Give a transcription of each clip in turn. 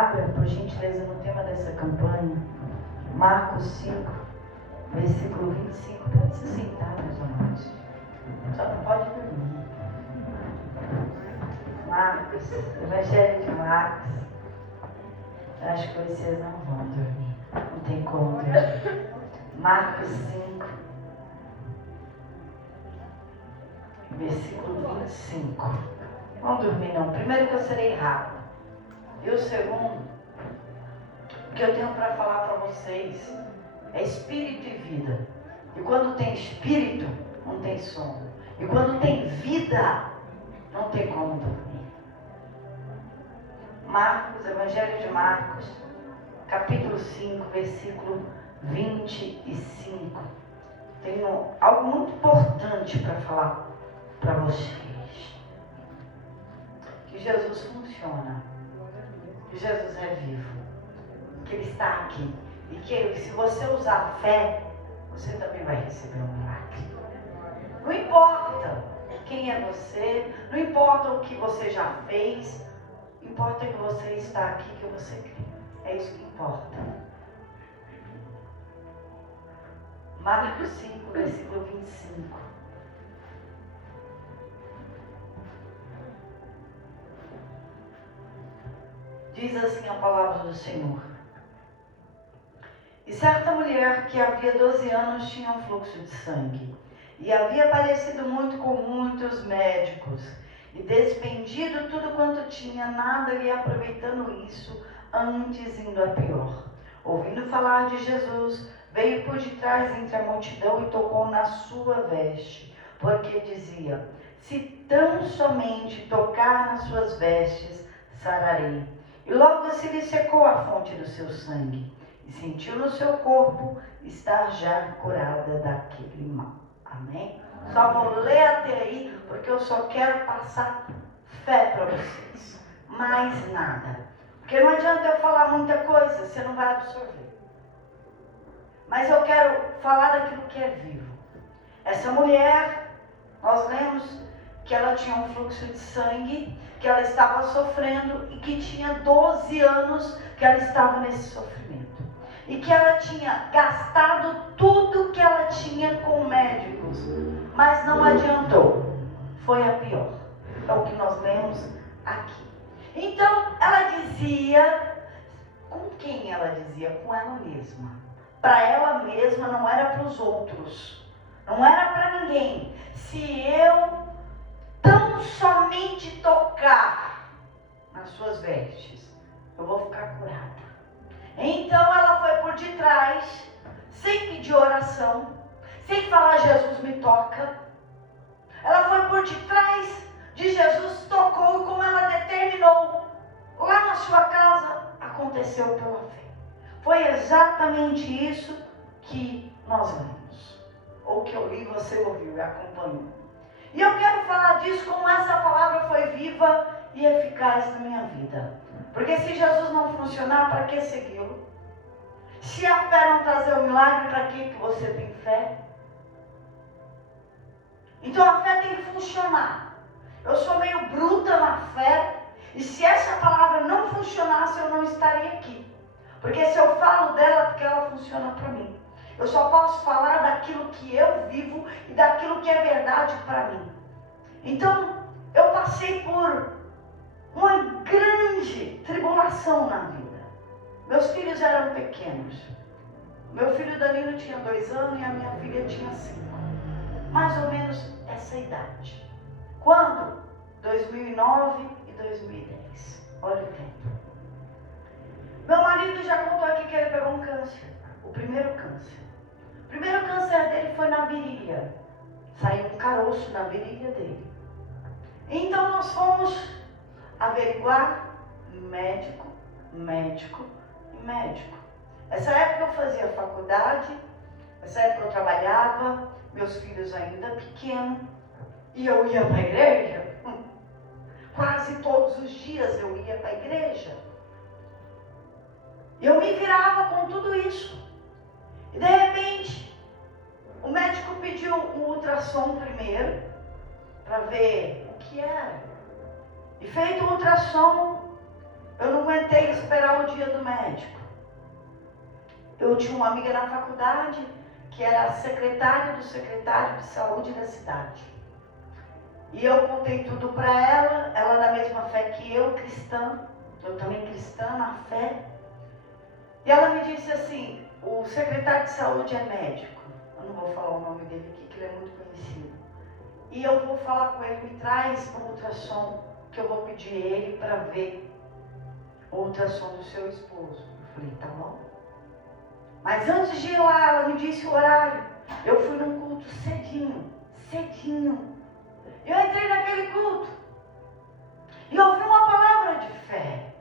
Abra, por gentileza, no tema dessa campanha, Marcos 5, versículo 25. Pode se sentar, meus amados. Só não pode dormir. Marcos, Evangelho de Marcos. Eu acho que vocês não vão dormir. Não tem como dormir. Marcos 5, versículo 25. Não dormir não. Primeiro que eu serei rápido. E o segundo, o que eu tenho para falar para vocês é espírito e vida. E quando tem espírito, não tem sono. E quando tem vida, não tem como dormir. Marcos, Evangelho de Marcos, capítulo 5, versículo 25. Tenho algo muito importante para falar para vocês. Que Jesus funciona. Que Jesus é vivo. Que Ele está aqui. E que se você usar fé, você também vai receber um milagre. Não importa quem é você, não importa o que você já fez, importa que você está aqui, que você crê. É isso que importa. Marcos 5, versículo 25. Diz assim a palavra do Senhor. E certa mulher que havia 12 anos tinha um fluxo de sangue. E havia padecido muito com muitos médicos. E despendido tudo quanto tinha, nada lhe aproveitando isso, antes indo a pior. Ouvindo falar de Jesus, veio por detrás entre a multidão e tocou na sua veste. Porque dizia, se tão somente tocar nas suas vestes, sararei. E logo se lhe secou a fonte do seu sangue. E sentiu no seu corpo estar já curada daquele mal. Amém? Só vou ler até aí, porque eu só quero passar fé para vocês. Mais nada. Porque não adianta eu falar muita coisa, você não vai absorver. Mas eu quero falar daquilo que é vivo. Essa mulher, nós lemos que ela tinha um fluxo de sangue, que ela estava sofrendo e que tinha 12 anos que ela estava nesse sofrimento. E que ela tinha gastado tudo que ela tinha com médicos, mas não adiantou. Foi a pior. É o que nós lemos aqui. Então, ela dizia, com quem ela dizia? Com ela mesma. Para ela mesma, não era para os outros. Não era para ninguém. Se eu tão somente tocar nas suas vestes, eu vou ficar curada. Então ela foi por detrás, sem pedir oração, sem falar Jesus me toca. Ela foi por detrás de Jesus, tocou e como ela determinou, lá na sua casa, aconteceu pela fé. Foi exatamente isso que nós lemos. Ou que eu li, você ouviu e acompanhou. E eu quero falar disso, como essa palavra foi viva e eficaz na minha vida. Porque se Jesus não funcionar, para que segui-lo? Se a fé não trazer o milagre, para que você tem fé? Então a fé tem que funcionar. Eu sou meio bruta na fé, e se essa palavra não funcionasse, eu não estaria aqui. Porque se eu falo dela, porque ela funciona para mim. Eu só posso falar daquilo que eu vivo e daquilo que é verdade para mim. Então, eu passei por uma grande tribulação na vida. Meus filhos eram pequenos. Meu filho Danilo tinha 2 anos e a minha filha tinha 5. Mais ou menos essa idade. Quando? 2009 e 2010. Olha o tempo. Meu marido já contou aqui que ele pegou um câncer. O primeiro câncer. O primeiro câncer dele foi na virilha. Saiu um caroço na virilha dele. Então nós fomos averiguar médico. Essa época eu fazia faculdade, essa época eu trabalhava, meus filhos ainda pequenos, e eu ia para a igreja. Quase todos os dias eu ia para a igreja. Eu me virava com tudo isso. E de repente, o médico pediu um ultrassom primeiro, para ver o que era. E feito o ultrassom, Eu não aguentei esperar o dia do médico. Eu tinha uma amiga na faculdade que era secretária do secretário de saúde da cidade. E eu contei tudo para ela, ela na mesma fé que eu, cristã, eu também cristã na fé. E ela me disse assim, o secretário de saúde é médico, eu não vou falar o nome dele aqui, que ele é muito conhecido. E eu vou falar com ele, me traz o ultrassom, que eu vou pedir ele para ver o ultrassom do seu esposo. Eu falei, tá bom. Mas antes de ir lá, ela me disse o horário. Eu fui num culto cedinho. Eu entrei naquele culto e ouvi uma palavra de fé.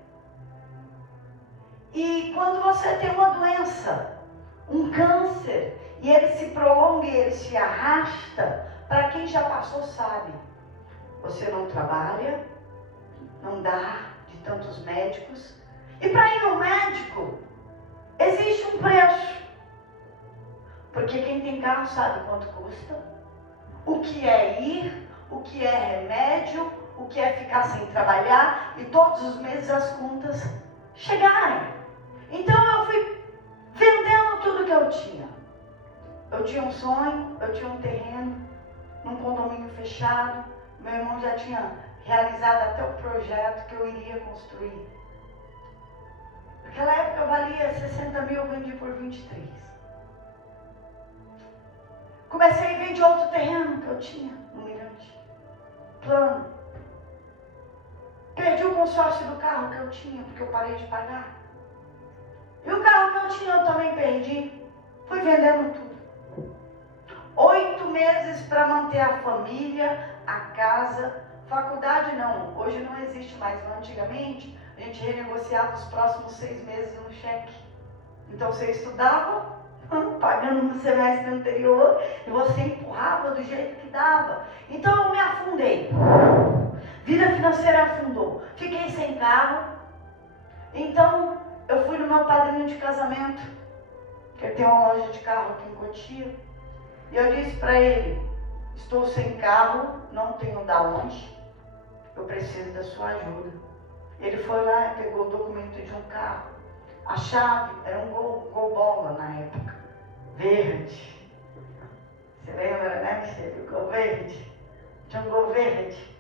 E quando você tem uma doença, um câncer, e ele se prolonga e ele se arrasta, para quem já passou sabe, você não trabalha, não dá de tantos médicos, e para ir no médico, existe um preço, porque quem tem carro sabe quanto custa, o que é ir, o que é remédio, o que é ficar sem trabalhar, e todos os meses as contas chegarem. Então eu fui vendendo tudo que eu tinha. Eu tinha um sonho, eu tinha um terreno, num condomínio fechado, meu irmão já tinha realizado até o projeto que eu iria construir. Naquela época valia 60 mil, eu vendi por 23. Comecei a vender outro terreno que eu tinha no Mirante. Plano. Perdi o consórcio do carro que eu tinha, porque eu parei de pagar. E o carro que eu tinha eu também perdi. Fui vendendo tudo. 8 meses para manter a família, a casa, faculdade não. Hoje não existe mais, mas antigamente a gente renegociava os próximos 6 meses no cheque. Então você estudava, pagando no semestre anterior, e você empurrava do jeito que dava. Então eu me afundei. Vida financeira afundou. Fiquei sem carro. Então eu fui no meu padrinho de casamento, que tem uma loja de carro aqui em Cotia, e eu disse para ele, estou sem carro, não tenho da onde, eu preciso da sua ajuda. Ele foi lá e pegou o documento de um carro, a chave era um Gol Bola na época, verde. Você lembra, né, que teve o Gol verde? Tinha um Gol verde.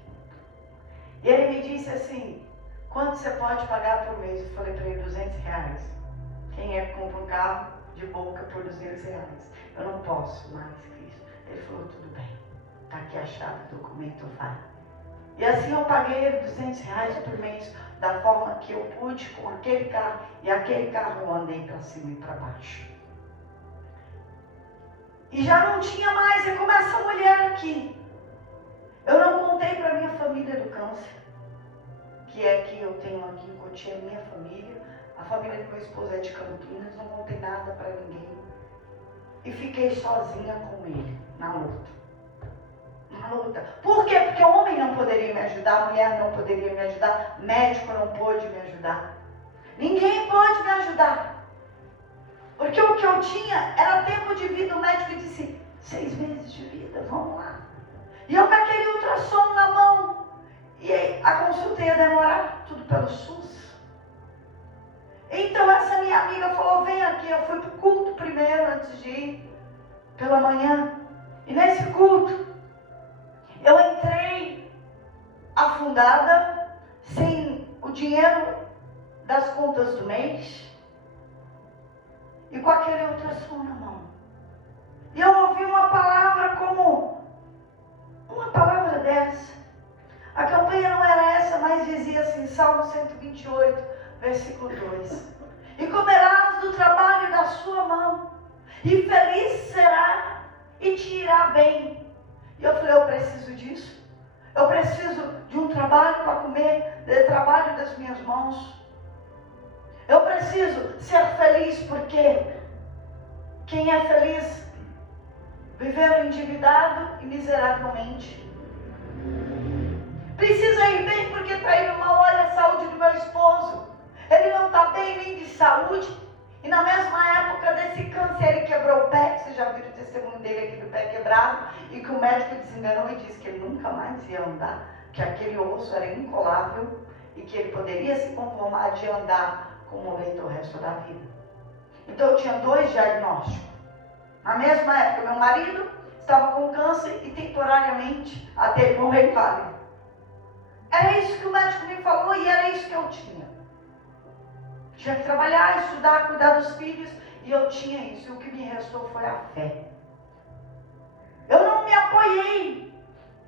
E ele me disse assim, quanto você pode pagar por mês? Eu falei para ele, R$200. Quem é que compra um carro de boca por R$200? Eu não posso mais, Cristo. Ele falou, tudo bem, está aqui a chave, o documento, vai. E assim eu paguei ele R$200 por mês, da forma que eu pude, com aquele carro, e aquele carro eu andei para cima e para baixo. E já não tinha mais, e como essa mulher aqui. Eu não contei para minha família do câncer, que é que eu tenho aqui em Cotia, minha família. A família do meu esposo é de Campinas, não contei nada para ninguém. E fiquei sozinha com ele, na luta. Na luta. Por quê? Porque o homem não poderia me ajudar, a mulher não poderia me ajudar, médico não pôde me ajudar. Ninguém pode me ajudar. Porque o que eu tinha era tempo de vida. O médico disse, 6 meses de vida, vamos lá. E eu com aquele ultrassom na mão. E a consulta ia demorar, tudo pelo SUS. Então essa minha amiga falou, vem aqui. Eu fui para o culto primeiro, antes de ir, pela manhã. E nesse culto, eu entrei afundada, sem o dinheiro das contas do mês, e com aquele ultrassom na mão. E eu ouvi uma palavra como, uma palavra dessa. A campanha não era essa, mas dizia assim, Salmo 128, versículo 2. E comerás do trabalho da sua mão, e feliz será, e te irá bem. E eu falei, eu preciso disso. Eu preciso de um trabalho para comer, de trabalho das minhas mãos. Eu preciso ser feliz, porque quem é feliz viveu endividado e miseravelmente. Precisa ir bem porque está indo mal. Olha a saúde do meu esposo. Ele não está bem nem de saúde. E na mesma época desse câncer ele quebrou o pé. Vocês já viram o testemunho dele aqui do pé quebrado? E que o médico desenganou e disse que ele nunca mais ia andar. Que aquele osso era incolável. e que ele poderia se conformar de andar como leito o resto da vida. Então eu tinha 2 diagnósticos. Na mesma época, meu marido estava com câncer e temporariamente até ele morrer inválido. Era isso que o médico me falou e era isso que eu tinha. Tinha que trabalhar, estudar, cuidar dos filhos e eu tinha isso. E o que me restou foi a fé. Eu não me apoiei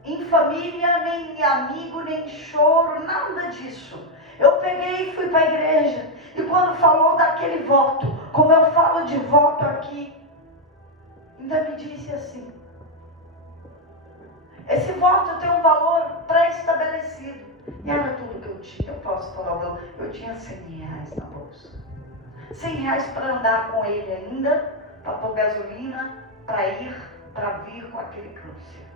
em família, nem em amigo, nem em choro, nada disso. Eu peguei e fui para a igreja. E quando falou daquele voto, como eu falo de voto aqui, ainda me disse assim: esse voto tem um valor pré-estabelecido. E era tudo que eu tinha. Eu posso falar o valor. Eu tinha R$100 na bolsa. R$100 para andar com ele ainda, para pôr gasolina, para ir, para vir com aquele câncer.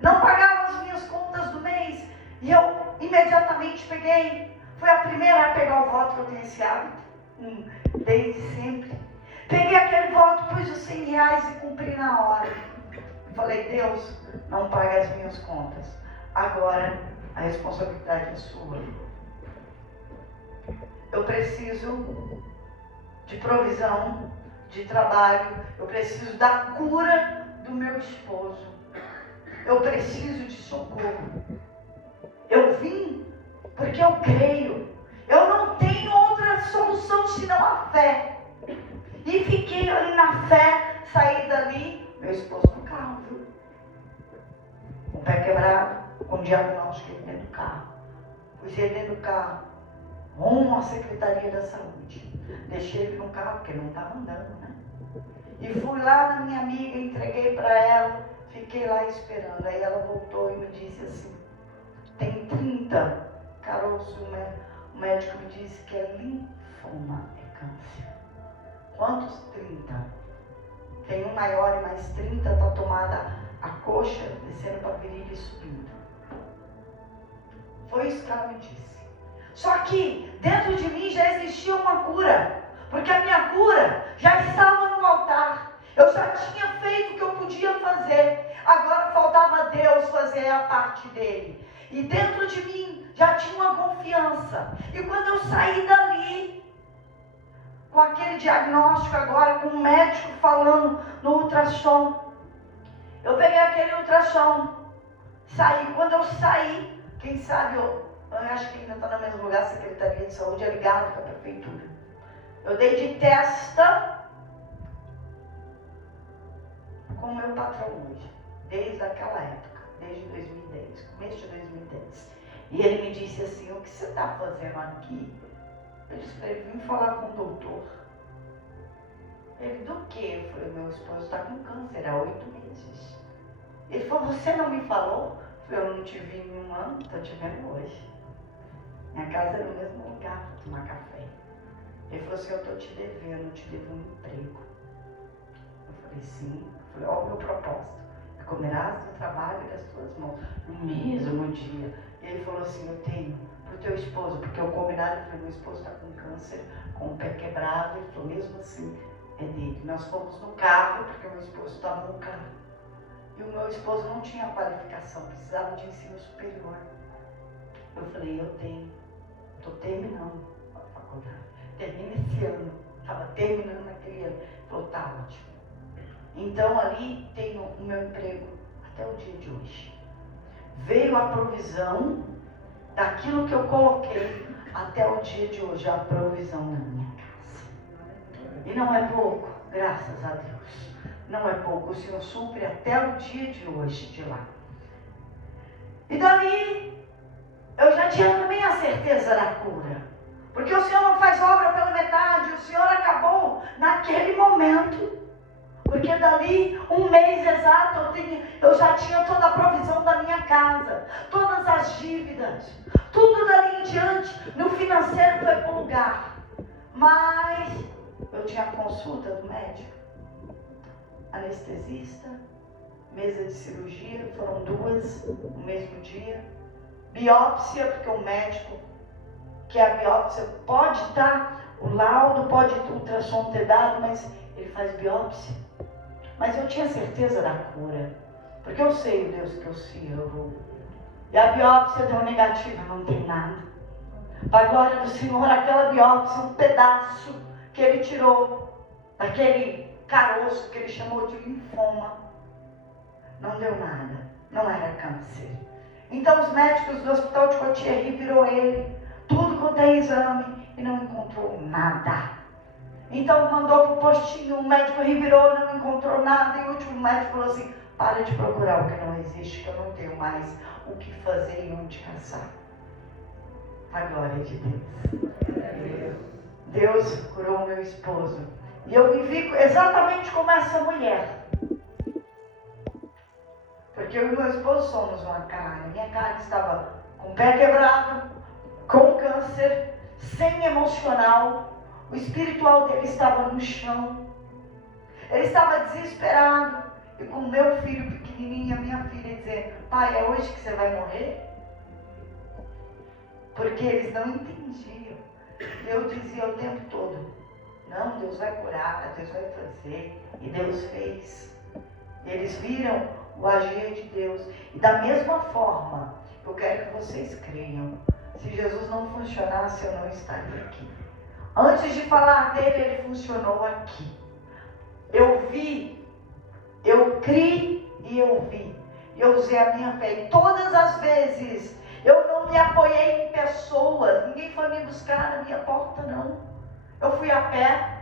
Não pagava as minhas contas do mês. E eu imediatamente peguei. Fui a primeira a pegar o voto, que eu tenho esse hábito, desde sempre. Peguei aquele voto, pus os R$100 e cumpri na hora. Falei: Deus, não paga as minhas contas. Agora a responsabilidade é sua. Eu preciso de provisão, de trabalho. Eu preciso da cura do meu esposo. Eu preciso de socorro. Eu vim porque eu creio. Eu não tenho outra solução senão a fé. E fiquei ali na fé, saí dali, meu esposo no carro, viu? Com o pé quebrado, com o diagnóstico dentro do carro. Pus ele dentro do carro, rumo à Secretaria da Saúde. Deixei ele no carro, porque não estava andando, né? E fui lá na minha amiga, entreguei para ela, fiquei lá esperando. Aí ela voltou e me disse assim: tem 30 caroços. O médico me disse que é linfoma, é câncer. Quantos? 30. Tem um maior e mais 30, está tomada a coxa, descendo para a virilha e subindo. Foi isso que ela me disse. Só que dentro de mim já existia uma cura, porque a minha cura já estava no altar. Eu já tinha feito o que eu podia fazer. Agora faltava Deus fazer a parte dele. E dentro de mim já tinha uma confiança. E quando eu saí dali, com aquele diagnóstico agora, com o médico falando no ultrassom, eu peguei aquele ultrassom, saí. Quando eu saí, quem sabe, eu acho que ainda está no mesmo lugar, a Secretaria de Saúde é ligado com a Prefeitura. Eu dei de testa com o meu patrão hoje, desde aquela época, desde 2010, começo de 2010. E ele me disse assim: o que você está fazendo aqui? Eu disse para ele: vim falar com o doutor. Ele: do quê? Eu falei: meu esposo está com câncer há 8 meses. Ele falou: você não me falou? Eu falei: eu não te vi em 1 ano, estou te vendo hoje. Minha casa é no mesmo lugar para tomar café. Ele falou assim: eu estou te devendo, eu te devo um emprego. Eu falei: sim. Eu falei: olha o meu propósito: é comerás do trabalho das tuas mãos, no mesmo dia. E ele falou assim: eu tenho para o teu esposo, porque eu combinado. Eu falei: meu esposo está com câncer, com o pé quebrado. Ele falou: mesmo assim, é dele. Nós fomos no carro, porque o meu esposo estava no carro. E o meu esposo não tinha qualificação, precisava de ensino superior. Eu falei: eu tenho, estou terminando a faculdade. Termina esse ano. Estava terminando naquele ano. Ele falou: tá ótimo. Então ali tenho o meu emprego até o dia de hoje. Veio a provisão daquilo que eu coloquei até o dia de hoje, a provisão na minha casa. E não é pouco, graças a Deus. Não é pouco, o Senhor supre até o dia de hoje de lá. E dali, eu já tinha também a certeza da cura. Porque o Senhor não faz obra pela metade, o Senhor acabou naquele momento. Porque dali, 1 mês exato, eu já tinha toda a provisão da minha casa, todas as dívidas, tudo dali em diante, no financeiro foi para o lugar. Mas eu tinha a consulta do médico, anestesista, mesa de cirurgia, foram 2 no mesmo dia, biópsia, porque o médico que a biópsia pode estar, o laudo pode o ultrassom ter dado, mas ele faz biópsia. Mas eu tinha certeza da cura, porque eu sei o Deus que eu sirvo. E a biópsia deu negativa, não tem nada. para a glória do Senhor, aquela biópsia, um pedaço que ele tirou daquele caroço que ele chamou de linfoma, não deu nada, não era câncer. Então os médicos do hospital de Cotieri virou ele, tudo quanto é exame, e não encontrou nada. Então mandou para o postinho, o médico revirou, não encontrou nada, e o último médico falou assim: para de procurar o que não existe, que eu não tenho mais o que fazer e onde caçar. A glória de Deus. Deus curou o meu esposo. E eu me vi exatamente como essa mulher. Porque eu e meu esposo somos uma carne. Minha carne estava com o pé quebrado, com câncer, sem emocional. O espiritual dele estava no chão. Ele estava desesperado. E com o meu filho pequenininho, a minha filha dizendo: pai, é hoje que você vai morrer? Porque eles não entendiam. E eu dizia o tempo todo: não, Deus vai curar, Deus vai fazer. E Deus fez. E eles viram o agir de Deus. E da mesma forma, eu quero que vocês creiam. Se Jesus não funcionasse, eu não estaria aqui. Antes de falar dele, ele funcionou aqui. Eu vi, eu criei e eu vi. E eu usei a minha fé. E todas as vezes eu não me apoiei em pessoas. Ninguém foi me buscar na minha porta, não. Eu fui a pé,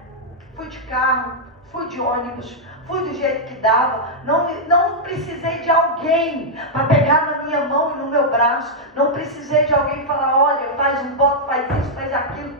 fui de carro, fui de ônibus, fui do jeito que dava. Não precisei de alguém para pegar na minha mão e no meu braço. Não precisei de alguém falar: olha, faz um voto, faz isso, faz aquilo.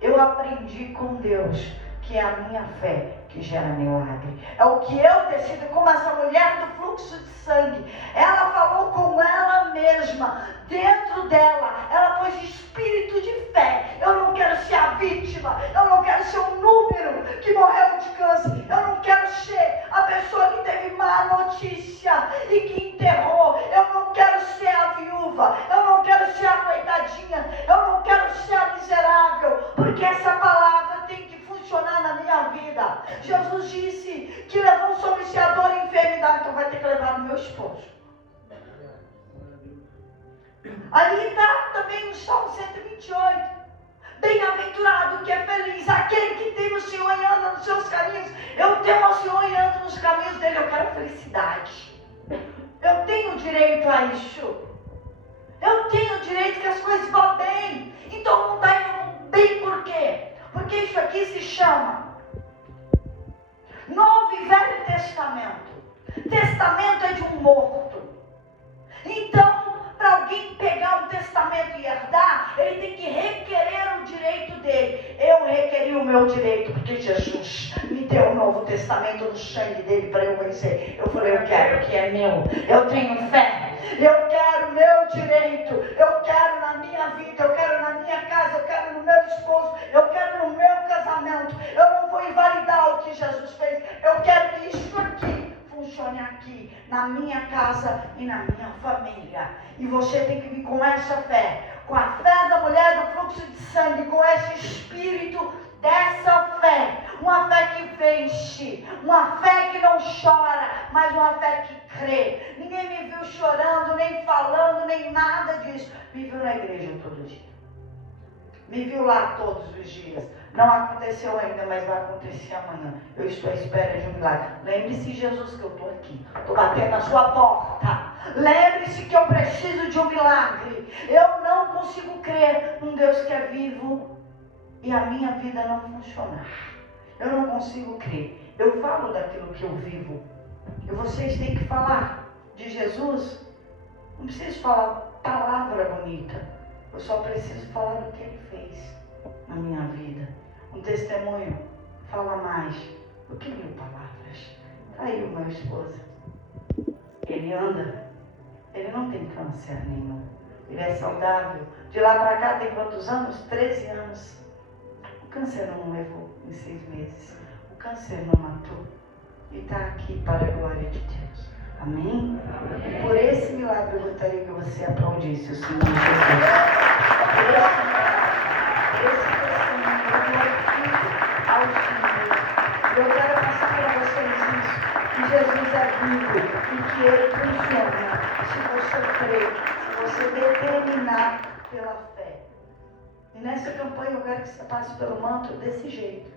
Eu aprendi com Deus que é a minha fé que gera milagre. É o que eu decido, como essa mulher do fluxo de sangue. Ela falou com ela mesma, dentro dela, ela pôs espírito de fé. Eu não quero ser a vítima, eu não quero ser um número que morreu de câncer, eu não quero ser a pessoa que teve má notícia e que enterrou, eu não quero ser a viúva, eu não quero ser a coitadinha, eu não quero ser a miserável, porque essa palavra tem que funcionar na minha vida. Jesus disse que levou sobre si a dor e a enfermidade, então vai ter que levar no meu esposo. Ali está também no Salmo 128. Bem-aventurado, que é feliz, aquele que teme o Senhor e anda nos seus caminhos. Eu temo ao Senhor e ando nos caminhos dele. Eu quero felicidade. Eu tenho direito a isso. Eu tenho direito que as coisas vão bem. Então não está indo bem por quê? Porque isso aqui se chama Novo e Velho Testamento. Testamento é de um morto. Então, para alguém pegar um testamento e herdar, ele tem que requerer o direito dele. Eu requeri o meu direito, porque Jesus me deu um novo testamento no sangue dele para eu vencer. Eu falei: eu quero o que é meu. Eu tenho fé. Eu quero o meu direito. Eu quero na minha vida. Eu quero na minha casa. Eu quero no meu esposo. Eu quero no meu casamento. Eu não vou invalidar o que Jesus fez. Eu quero que isso aqui funcione aqui, na minha casa e na minha família. E você tem que vir com essa fé, com a fé da mulher do fluxo de sangue, com esse espírito dessa fé, uma fé que vence, uma fé que não chora, mas uma fé que crê. Ninguém me viu chorando, nem falando, nem nada disso. Me viu na igreja todo dia, me viu lá todos os dias. Não aconteceu ainda, mas vai acontecer amanhã. Eu estou à espera de um milagre. Lembre-se, Jesus, que eu estou aqui. Estou batendo na sua porta. Lembre-se que eu preciso de um milagre. Eu não consigo crer num Deus que é vivo e a minha vida não funcionar. Eu não consigo crer. Eu falo daquilo que eu vivo. E vocês têm que falar de Jesus. Não preciso falar palavra bonita. Eu só preciso falar do que Ele fez na minha vida. Um testemunho fala mais do que 1000 palavras. Aí o meu esposo, ele anda, ele não tem câncer nenhum, ele é saudável. De lá para cá tem quantos anos? 13 anos. O câncer não levou em 6 meses. O câncer não matou. E está aqui para a glória de Deus. Amém? Amém. Por esse milagre eu gostaria que você aplaudisse o Senhor Jesus. Por esse milagre, ao Senhor. Eu quero passar para vocês isso, que Jesus é vivo e que Ele funciona. Se você crer, se você determinar pela fé. E nessa campanha eu quero que você passe pelo manto desse jeito.